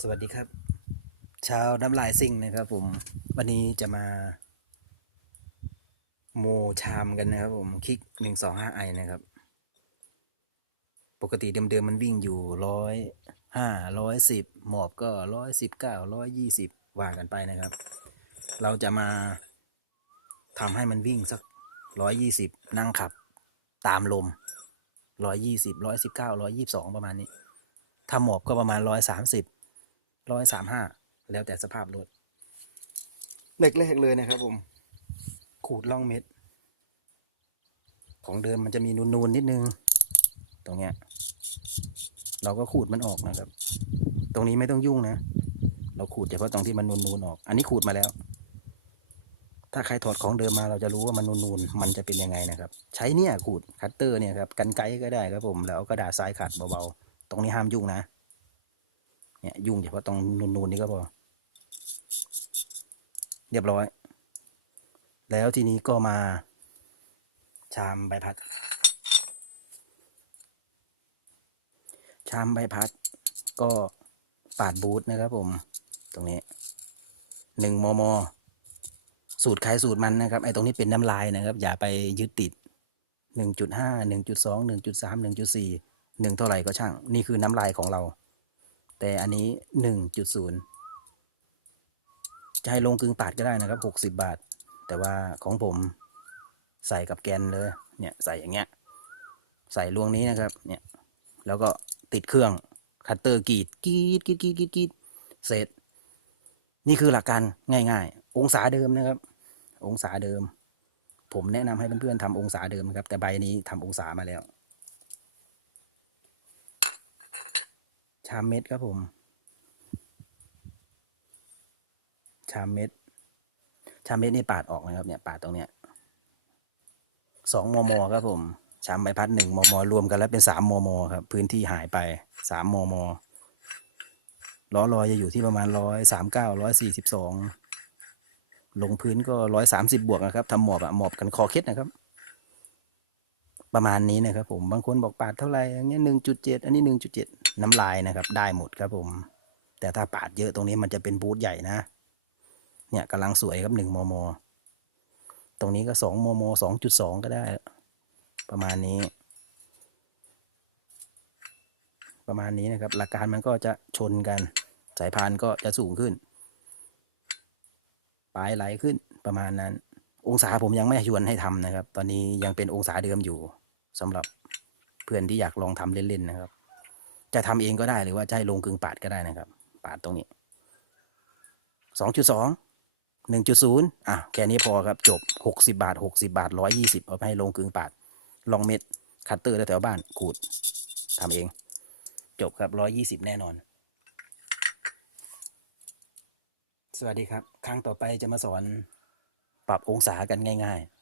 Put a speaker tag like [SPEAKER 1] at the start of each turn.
[SPEAKER 1] สวัสดีครับชาวน้ำลายซิ่งนะครับผมวันนี้จะมา โมชามกันนะครับผมคลิกหนึ่งสองห้าไอนะครับ ปกติเดิมๆมันวิ่งอยู่ร้อยห้าร้อยสิบหมอบก็ร้อยสิบเก้าร้อยยี่สิบว่ากันไปนะครับ เราจะมาทำให้มันวิ่งสักร้อยยี่สิบนั่งขับ ตามลมร้อยยี่สิบร้อยสิบเก้าร้อยยี่สิบสองประมาณนี้ถ้าหมอบก็ประมาณร้อยสามสิบ ร้อยสามห้าแล้วแต่สภาพรถแรกๆเลยนะครับผม ขูดล่องเม็ด ของเดิมมันจะมีนูนๆนิดนึง ตรงเนี้ย เราก็ขูดมันออกนะครับ ตรงนี้ไม่ต้องยุ่งนะ เราขูดเฉพาะตรงที่มันนูนๆออก อันนี้ขูดมาแล้ว ถ้าใครถอดของเดิมมาเราจะรู้ว่ามันนูนๆมันจะเป็นยังไงนะครับ ใช้เนี่ยขูดคัตเตอร์เนี่ยครับกันไกก็ได้ครับผม แล้วเอากระดาษทรายขัดเบาๆ ตรงนี้ห้ามยุ่งนะ เนี่ยยุ่งเฉพาะตรงนูนๆนี่ก็พอ เรียบร้อย แล้วทีนี้ก็มา ชามใบพัด ชามใบพัด ก็ปาดบูทนะครับผม ตรงนี้หนึ่งมม สูตรใครสูตรมันนะครับ ไอ้ตรงนี้เป็นน้ำลายนะครับ อย่าไปยึดติดหนึ่งจุดห้าหนึ่งจุดสองหนึ่งจุดสามหนึ่งจุดสี่หนึ่งเท่าไหร่ก็ช่าง นี่คือน้ำลายของเรา แต่อันนี้หนึ่งจุดศูนย์จะให้ลงกึ่งปาดก็ได้นะครับหกสิบบาท แต่ว่าของผมใส่กับแกนเลย เนี่ยใส่อย่างเงี้ย ใส่ลวงนี้นะครับ เนี่ย แล้วก็ติดเครื่องคัตเตอร์กรีดกรีดกรีดกรีดกรีดรดเสร็จ นี่คือหลักการง่าย ๆ องศาเดิมนะครับ องศาเดิม ผมแนะนำให้เพื่อนๆทำองศาเดิมนะครับ แต่ใบนี้ทำองศามาแล้ว ชามเม็ดครับผม ชามเม็ด ชามเม็ดนี่ปาดออกนะครับเนี่ยปาดตรงเนี้ยสองมมครับผม ชามใบพัดหนึ่งมมรวมกันแล้วเป็นสามมมครับ พื้นที่หายไปสามมมล้อลอยจะอยู่ที่ประมาณร้อยสามเก้าร้อยสี่สิบสองลงพื้นก็ร้อยสามสิบบวกนะครับทำหมอบอะหมอบกันคอเคล็ดนะครับ ประมาณนี้นะครับผมบางคนบอกปาดเท่าไหร่อย่างเงี้ยหนึ่งจุดเจ็ดอันนี้หนึ่งจุดเจ็ด น้ำลายนะครับ ได้หมดครับผม แต่ถ้าปาดเยอะตรงนี้มันจะเป็นบูธใหญ่นะ เนี่ยกำลังสวยครับหนึ่งมมตรงนี้ก็สองมมสองจุดสองก็ได้ ประมาณนี้ ประมาณนี้นะครับ หลักการมันก็จะชนกัน สายพานก็จะสูงขึ้น ปลายไหลขึ้นประมาณนั้น องศาผมยังไม่ชวนให้ทำนะครับ ตอนนี้ยังเป็นองศาเดิมอยู่สำหรับเพื่อนที่อยากลองทำเล่นๆนะครับ จะทำเองก็ได้หรือว่าจะให้ลงกึ่งปาดก็ได้นะครับ ปาดตรงนี้สองจุดสองหนึ่งจุดศูนย์อะ แค่นี้พอครับจบหกสิบาทหกสิบาทร้อยยี่สิบเอาไปให้ลงกึ่งปาด ลองเม็ด คัตเตอร์แถวบ้านขูดทำเอง จบครับร้อยยี่สิบแน่นอน สวัสดีครับ ครั้งต่อไปจะมาสอนปรับองศากันง่าย ๆ